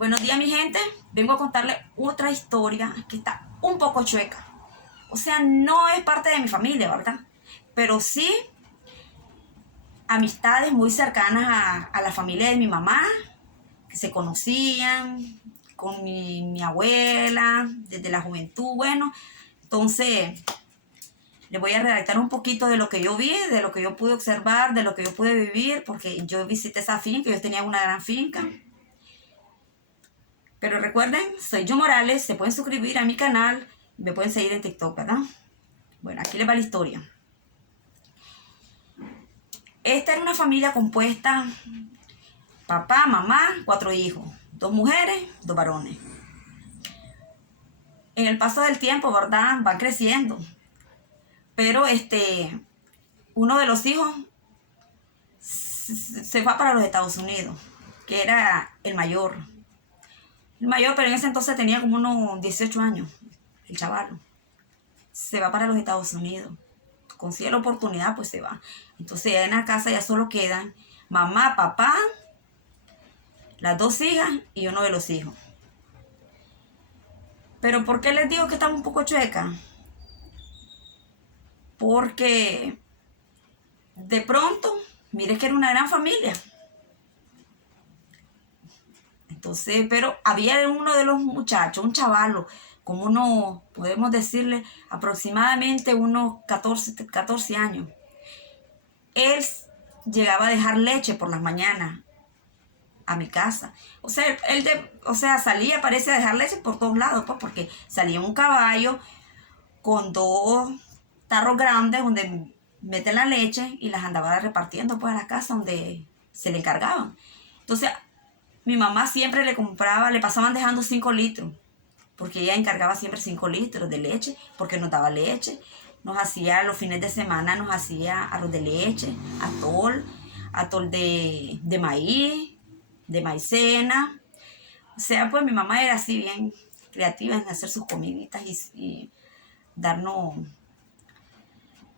Buenos días, mi gente. Vengo a contarle otra historia que está un poco chueca. O sea, no es parte de mi familia, ¿verdad? Pero sí amistades muy cercanas a la familia de mi mamá, que se conocían con mi abuela desde la juventud. Bueno, entonces les voy a redactar un poquito de lo que yo vi, de lo que yo pude observar, de lo que yo pude vivir, porque yo visité esa finca, yo tenía una gran finca. Pero recuerden, soy yo Morales, se pueden suscribir a mi canal, me pueden seguir en TikTok, ¿verdad? Bueno, aquí les va la historia. Esta era una familia compuesta, papá, mamá, 4 hijos, 2 mujeres, 2 varones. En el paso del tiempo, ¿verdad? Van creciendo. Pero uno de los hijos se va para los Estados Unidos, que era el mayor. El mayor, pero en ese entonces tenía como unos 18 años, el chaval. Se va para los Estados Unidos. Consigue la oportunidad, pues se va. Entonces ya en la casa ya solo quedan mamá, papá, las 2 hijas y uno de los hijos. Pero ¿por qué les digo que estamos un poco chuecas? Porque de pronto, mire que era una gran familia. Entonces, pero había uno de los muchachos, un chavalo, como unos, podemos decirle, aproximadamente unos 14 años. Él llegaba a dejar leche por las mañanas a mi casa. O sea, salía, parece, a dejar leche por todos lados, pues, porque salía un caballo con 2 tarros grandes donde meten la leche y las andaba repartiendo, pues, a la casa donde se le encargaban. Entonces, mi mamá siempre le compraba, le pasaban dejando 5 litros, porque ella encargaba siempre 5 litros de leche, porque nos daba leche. Nos hacía, los fines de semana, nos hacía arroz de leche, atol de maíz, de maicena. O sea, pues mi mamá era así bien creativa en hacer sus comiditas y darnos,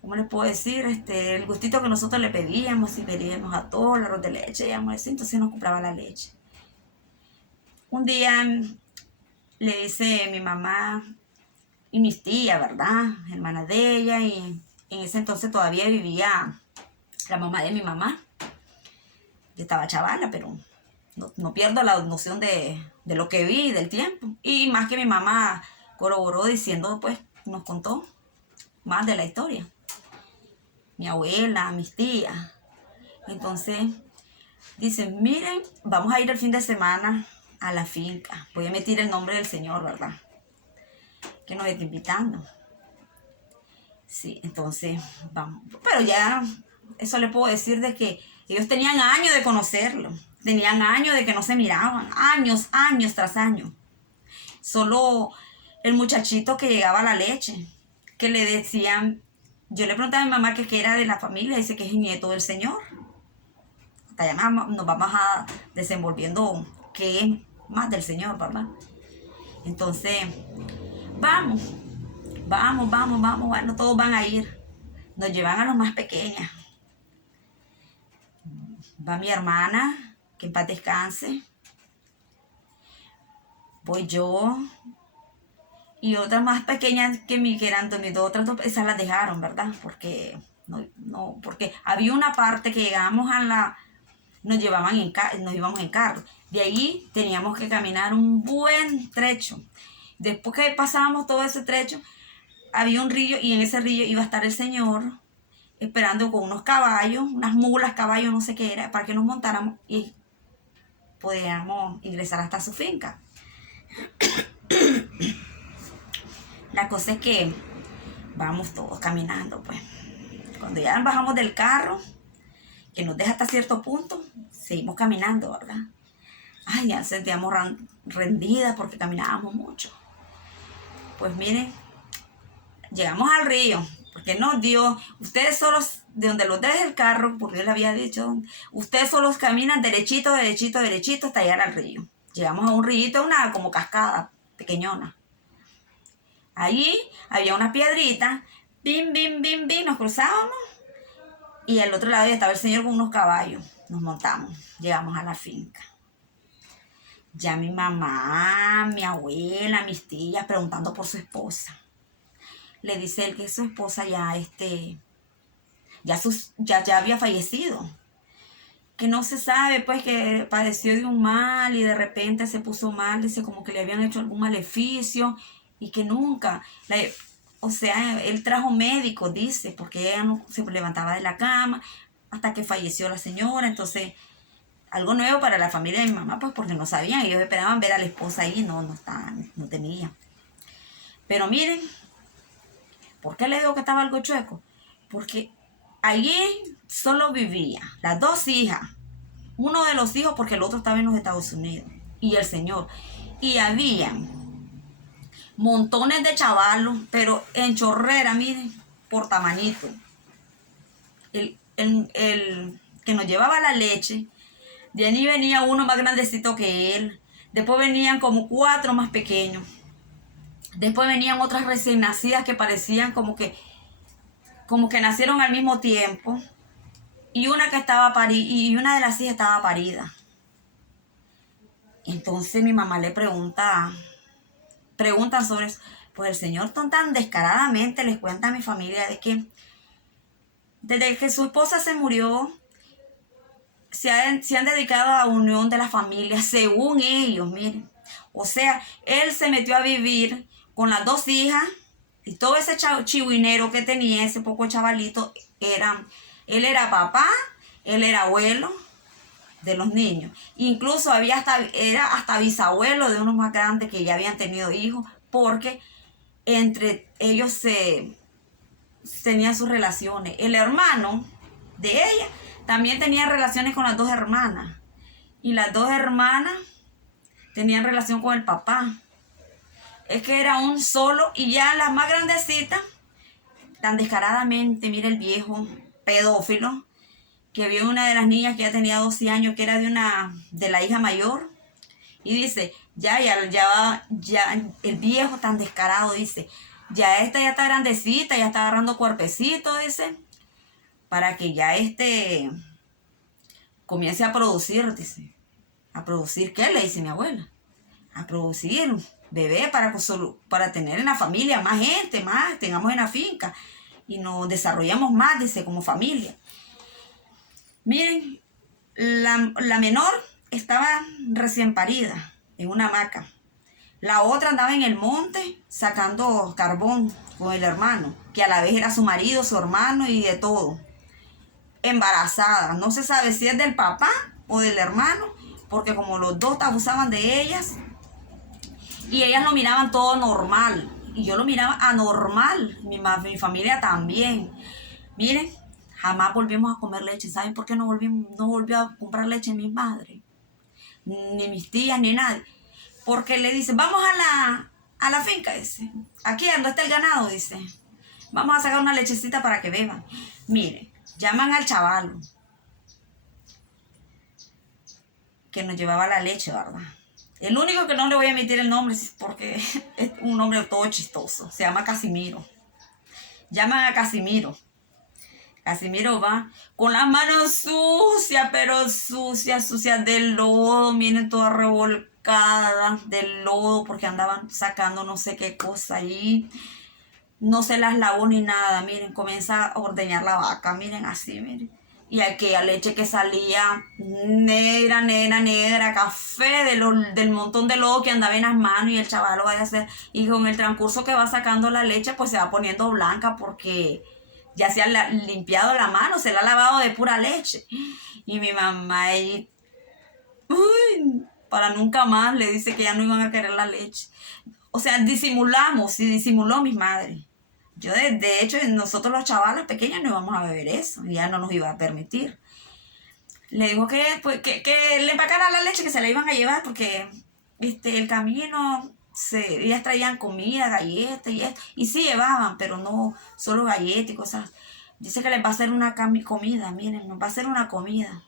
¿cómo les puedo decir? El gustito que nosotros le pedíamos, y pedíamos atol, arroz de leche, digamos así, entonces nos compraba la leche. Un día le dice mi mamá y mis tías, ¿verdad? Hermanas de ella, y en ese entonces todavía vivía la mamá de mi mamá. Yo estaba chavala, pero no pierdo la noción de lo que vi, del tiempo. Y más que mi mamá corroboró diciendo, pues, nos contó más de la historia. Mi abuela, mis tías. Entonces, dicen, miren, vamos a ir el fin de semana a la finca. Voy a meter el nombre del Señor, ¿verdad? Que nos está invitando. Sí, entonces, vamos. Pero ya, eso le puedo decir de que ellos tenían años de conocerlo. Tenían años de que no se miraban. Años tras años. Solo el muchachito que llegaba a la leche, que le decían, yo le preguntaba a mi mamá que era de la familia, dice que es nieto del Señor. Hasta allá nos vamos a desenvolviendo que es más del Señor, ¿verdad? Entonces, vamos, bueno, todos van a ir. Nos llevan a los más pequeños. Va mi hermana, que en paz descanse. Voy yo. Y otras más pequeñas que eran mis otras 2, esas las dejaron, ¿verdad? Porque porque había una parte que llegamos nos íbamos en carro. De ahí teníamos que caminar un buen trecho. Después que pasábamos todo ese trecho, había un río, y en ese río iba a estar el Señor esperando con unos caballos, unas mulas, caballos, no sé qué era, para que nos montáramos y pudiéramos ingresar hasta su finca. La cosa es que vamos todos caminando, pues. Cuando ya bajamos del carro, que nos deja hasta cierto punto, seguimos caminando, ¿verdad? Ay, ya sentíamos rendidas porque caminábamos mucho. Pues miren, llegamos al río, porque nos dio, ustedes solos, de donde los deje el carro, porque yo le había dicho, ustedes solos caminan derechito hasta llegar al río. Llegamos a un río, una como cascada, pequeñona. Allí había una piedrita, bim, nos cruzábamos, y al otro lado ya estaba el Señor con unos caballos. Nos montamos, llegamos a la finca. Ya mi mamá, mi abuela, mis tías preguntando por su esposa. Le dice él que su esposa ya había fallecido. Que no se sabe, pues, que padeció de un mal y de repente se puso mal, dice como que le habían hecho algún maleficio y que nunca, o sea, él trajo médicos, dice, porque ella no se levantaba de la cama hasta que falleció la señora. Entonces, algo nuevo para la familia de mi mamá, pues porque no sabían, ellos esperaban ver a la esposa ahí, no tenían. Pero miren, ¿por qué le digo que estaba algo chueco? Porque allí solo vivía las dos hijas, uno de los hijos porque el otro estaba en los Estados Unidos, y el señor. Y había montones de chavalos, pero en chorrera, miren, por tamanito. El que nos llevaba la leche, de ahí venía uno más grandecito que él. Después venían como 4 más pequeños. Después venían otras recién nacidas que parecían como que nacieron al mismo tiempo. Y una que estaba y una de las hijas estaba parida. Entonces mi mamá le preguntan sobre eso. Pues el señor tan descaradamente les cuenta a mi familia de que desde que su esposa se murió, se han dedicado a la unión de la familia, según ellos, miren. O sea, él se metió a vivir con las dos hijas y todo ese chihuinero que tenía, ese poco chavalito, él era papá, él era abuelo de los niños. Incluso era hasta bisabuelo de unos más grandes que ya habían tenido hijos, porque entre ellos tenían sus relaciones. El hermano de ella también tenía relaciones con las dos hermanas. Y las dos hermanas tenían relación con el papá. Es que era un solo, y ya las más grandecitas, tan descaradamente, mira el viejo pedófilo, que vio una de las niñas que ya tenía 12 años, que era de la hija mayor, y dice, ya el viejo tan descarado dice, ya esta ya está grandecita, ya está agarrando cuerpecito, dice, para que ya comience a producir, dice. ¿A producir qué? Le dice mi abuela. A producir bebé para tener en la familia más gente, más, tengamos en la finca y nos desarrollamos más, dice, como familia. Miren, la menor estaba recién parida en una hamaca. La otra andaba en el monte sacando carbón con el hermano, que a la vez era su marido, su hermano y de todo. Embarazada, no se sabe si es del papá o del hermano, porque como los dos abusaban de ellas, y ellas lo miraban todo normal, y yo lo miraba anormal, mi familia también. Miren, jamás volvimos a comer leche. ¿Saben por qué no volvió a comprar leche mi madre? Ni mis tías, ni nadie. Porque le dice, vamos a la finca, dice. Aquí donde está el ganado, dice. Vamos a sacar una lechecita para que beban. Miren, llaman al chavalo que nos llevaba la leche, ¿verdad? El único que no le voy a emitir el nombre es porque es un nombre todo chistoso. Se llama Casimiro. Llaman a Casimiro. Casimiro va con las manos sucias, pero sucias del lodo. Miren, todas revolcadas del lodo porque andaban sacando no sé qué cosa ahí. No se las lavó ni nada. Miren, comienza a ordeñar la vaca. Miren, así, miren. Y aquella leche que salía negra, café del montón de lodo que andaba en las manos, y el chaval lo va a hacer. Y con el transcurso que va sacando la leche, pues se va poniendo blanca porque ya se ha limpiado la mano, se la ha lavado de pura leche. Y mi mamá ahí, para nunca más, le dice que ya no iban a querer la leche. O sea, disimulamos, y disimuló mi madre. Yo, de hecho, nosotros los chavalos pequeños no íbamos a beber eso, y ya no nos iba a permitir. Le dijo que le empacara la leche, que se la iban a llevar, porque el camino, ellas traían comida, galletas y esto, y sí llevaban, pero no solo galletas y cosas. Dice que les va a hacer una comida, miren, nos va a hacer una comida.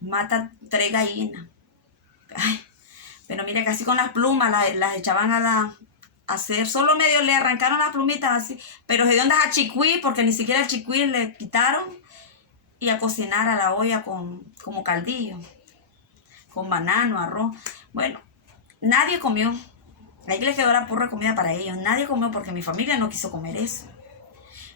Mata 3 gallinas. Ay, pero mira, casi con las plumas las echaban a hacer, solo medio le arrancaron las plumitas así, pero de ondas a chicuí, porque ni siquiera el chicuí le quitaron, y a cocinar a la olla como caldillo, con banano, arroz. Bueno, nadie comió. Ahí les quedó la pura comida para ellos. Nadie comió porque mi familia no quiso comer eso.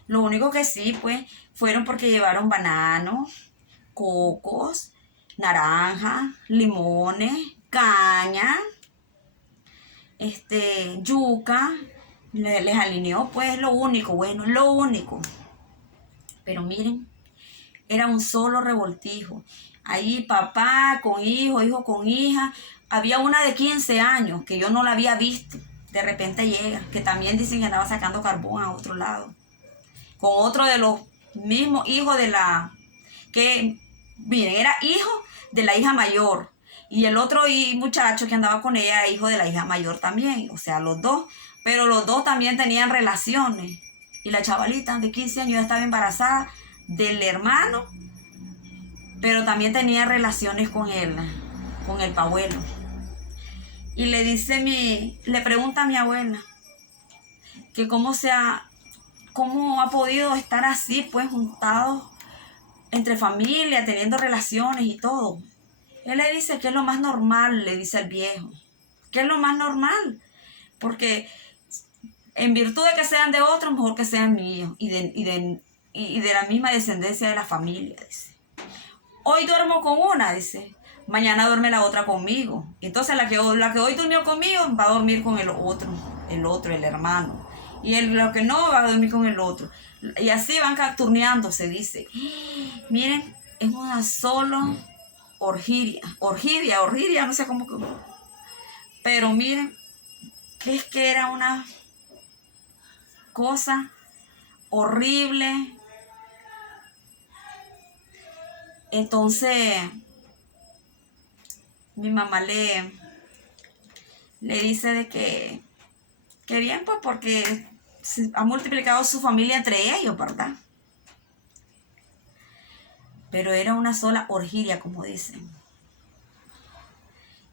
Lo único que sí, pues, fueron porque llevaron bananos, cocos, naranjas, limones, caña, yuca. Les alineó, pues, lo único, bueno, lo único. Pero miren, era un solo revoltijo. Ahí papá con hijo, hijo con hija. Había una de 15 años que yo no la había visto. De repente llega, que también dicen que andaba sacando carbón a otro lado. Con otro de los mismos hijos de la... que, miren, era hijo de la hija mayor. Y el otro muchacho que andaba con ella era hijo de la hija mayor también. O sea, los dos. Pero los dos también tenían relaciones. Y la chavalita de 15 años ya estaba embarazada del hermano, pero también tenía relaciones con el pabuelo. Y le pregunta a mi abuela que cómo ha podido estar así, pues, juntados entre familia, teniendo relaciones y todo. Él le dice que es lo más normal, le dice el viejo, que es lo más normal, porque en virtud de que sean de otros, mejor que sean míos y de la misma descendencia de la familia, dice. Hoy duermo con una, dice, mañana duerme la otra conmigo. Entonces la que hoy durmió conmigo va a dormir con el otro, el hermano. Y lo que no va a dormir con el otro. Y así van turneándose, dice. Miren, es una sola orgídea, no sé cómo. Pero miren, que es que era una cosa horrible. Entonces mi mamá le dice de que bien, pues, porque se ha multiplicado su familia entre ellos, ¿verdad? Pero era una sola orgídea, como dicen.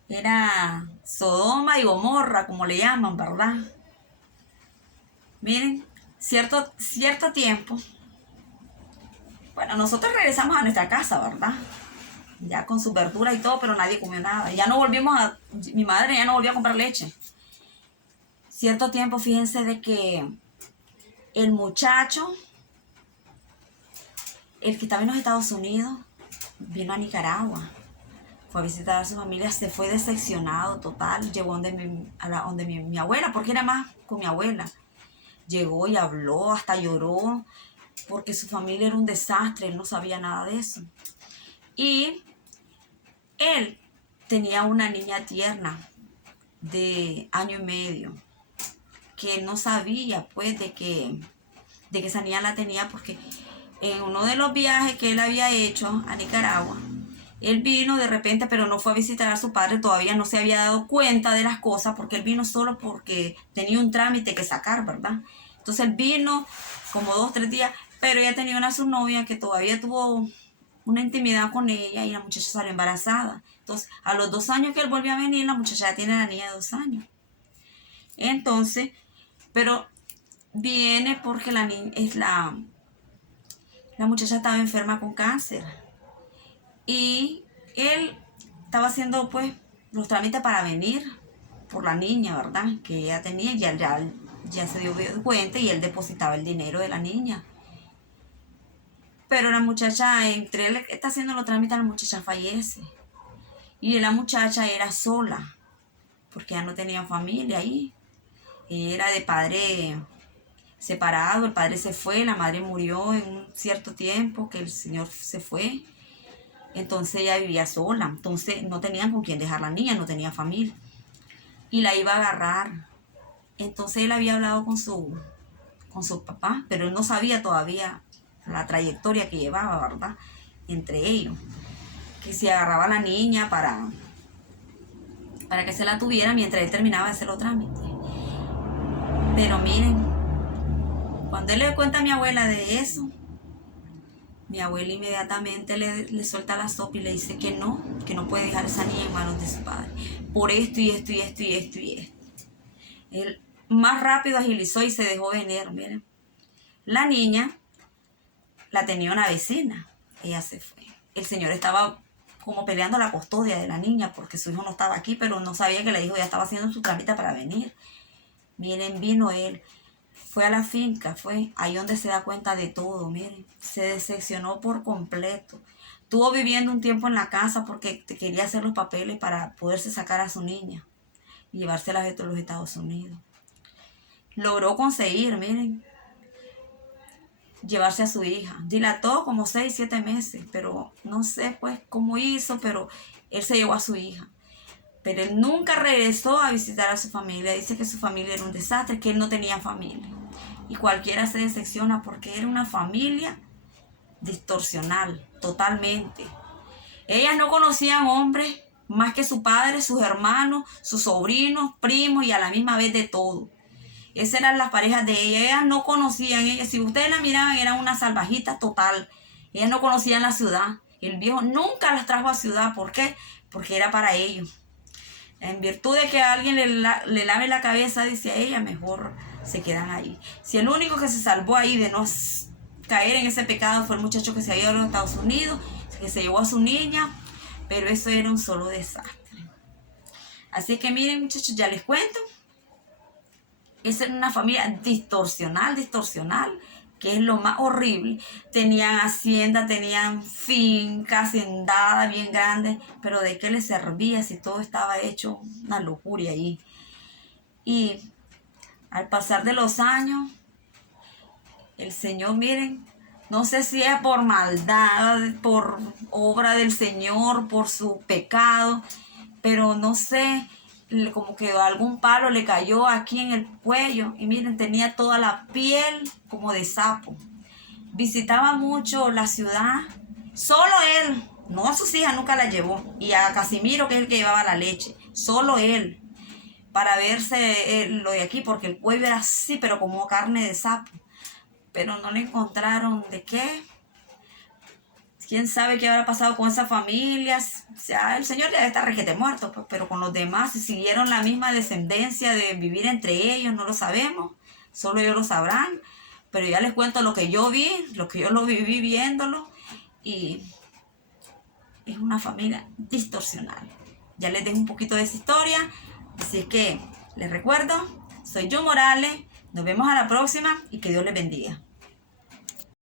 Era Sodoma y Gomorra, como le llaman, ¿verdad? Miren, cierto tiempo, bueno, nosotros regresamos a nuestra casa, ¿verdad? Ya con su verdura y todo, pero nadie comió nada. Ya no mi madre ya no volvió a comprar leche. Cierto tiempo, fíjense de que el muchacho, el que estaba en los Estados Unidos, vino a Nicaragua. Fue a visitar a su familia, se fue decepcionado total. Llegó donde mi abuela, porque era más con mi abuela. Llegó y habló, hasta lloró, porque su familia era un desastre, él no sabía nada de eso. Y él tenía una niña tierna de 1 año y medio, que no sabía, pues, de que esa niña la tenía, porque en uno de los viajes que él había hecho a Nicaragua, él vino de repente, pero no fue a visitar a su padre, todavía no se había dado cuenta de las cosas, porque él vino solo porque tenía un trámite que sacar, ¿verdad? Entonces él vino como 2, 3 días, pero ella tenía una su novia que todavía tuvo una intimidad con ella y la muchacha salió embarazada. Entonces, a los 2 años que él volvió a venir, la muchacha ya tiene la niña de 2 años. Entonces, pero viene porque la muchacha estaba enferma con cáncer. Y él estaba haciendo, pues, los trámites para venir por la niña, ¿verdad? Que ella tenía, ya se dio cuenta y él depositaba el dinero de la niña. Pero la muchacha, entre él está haciendo los trámites, la muchacha fallece. Y la muchacha era sola, porque ya no tenía familia ahí. Era de padre separado, el padre se fue, la madre murió en un cierto tiempo que el señor se fue. Entonces ella vivía sola, entonces no tenían con quién dejar la niña, no tenía familia. Y la iba a agarrar. Entonces él había hablado con su papá, pero él no sabía todavía la trayectoria que llevaba, ¿verdad? Entre ellos. Que se agarraba a la niña para que se la tuviera mientras él terminaba de hacer los trámites. Pero miren, cuando él le cuenta a mi abuela de eso, mi abuela inmediatamente le suelta la sopa y le dice que no puede dejar a esa niña en manos de su padre. Por esto y esto y esto y esto y esto. Él más rápido agilizó y se dejó venir, miren. La niña la tenía una vecina. Ella se fue. El señor estaba como peleando la custodia de la niña porque su hijo no estaba aquí, pero no sabía que la hijo ya estaba haciendo su trámite para venir. Miren, vino él, fue a la finca, fue ahí donde se da cuenta de todo, miren, se decepcionó por completo. Estuvo viviendo un tiempo en la casa porque quería hacer los papeles para poderse sacar a su niña y llevársela a los Estados Unidos. Logró conseguir, miren, llevarse a su hija. Dilató como 6, 7 meses, pero no sé pues cómo hizo, pero él se llevó a su hija. Pero él nunca regresó a visitar a su familia. Dice que su familia era un desastre, que él no tenía familia. Y cualquiera se decepciona porque era una familia distorsional, totalmente. Ellas no conocían hombres más que su padre, sus hermanos, sus sobrinos, primos y a la misma vez de todo. Esas eran las parejas de ellas. Ellas no conocían, ellas, si ustedes la miraban, eran una salvajita total. Ellas no conocían la ciudad. El viejo nunca las trajo a ciudad. ¿Por qué? Porque era para ellos. En virtud de que alguien le lave la cabeza, dice ella, mejor se quedan ahí. Si el único que se salvó ahí de no caer en ese pecado fue el muchacho que se había ido a los Estados Unidos, que se llevó a su niña, pero eso era un solo desastre. Así que miren, muchachos, ya les cuento. Esa era una familia distorsional, que es lo más horrible. Tenían hacienda, tenían finca, hacendada bien grande, pero ¿de qué les servía si todo estaba hecho una lujuria ahí? Y al pasar de los años, el Señor, miren, no sé si es por maldad, por obra del Señor, por su pecado, pero no sé, como que algún palo le cayó aquí en el cuello y miren, tenía toda la piel como de sapo. Visitaba mucho la ciudad, solo él, no a sus hijas nunca la llevó, y a Casimiro, que es el que llevaba la leche, solo él, para verse lo de aquí, porque el cuello era así, pero como carne de sapo. Pero no le encontraron de qué. ¿Quién sabe qué habrá pasado con esas familias? O sea, el Señor ya debe estar requete muerto, pues, pero con los demás, si siguieron la misma descendencia de vivir entre ellos, no lo sabemos. Solo ellos lo sabrán. Pero ya les cuento lo que yo vi, lo que yo lo viví viéndolo. Y es una familia distorsional. Ya les dejo un poquito de esa historia. Así es que les recuerdo, soy Yu Morales. Nos vemos a la próxima y que Dios les bendiga.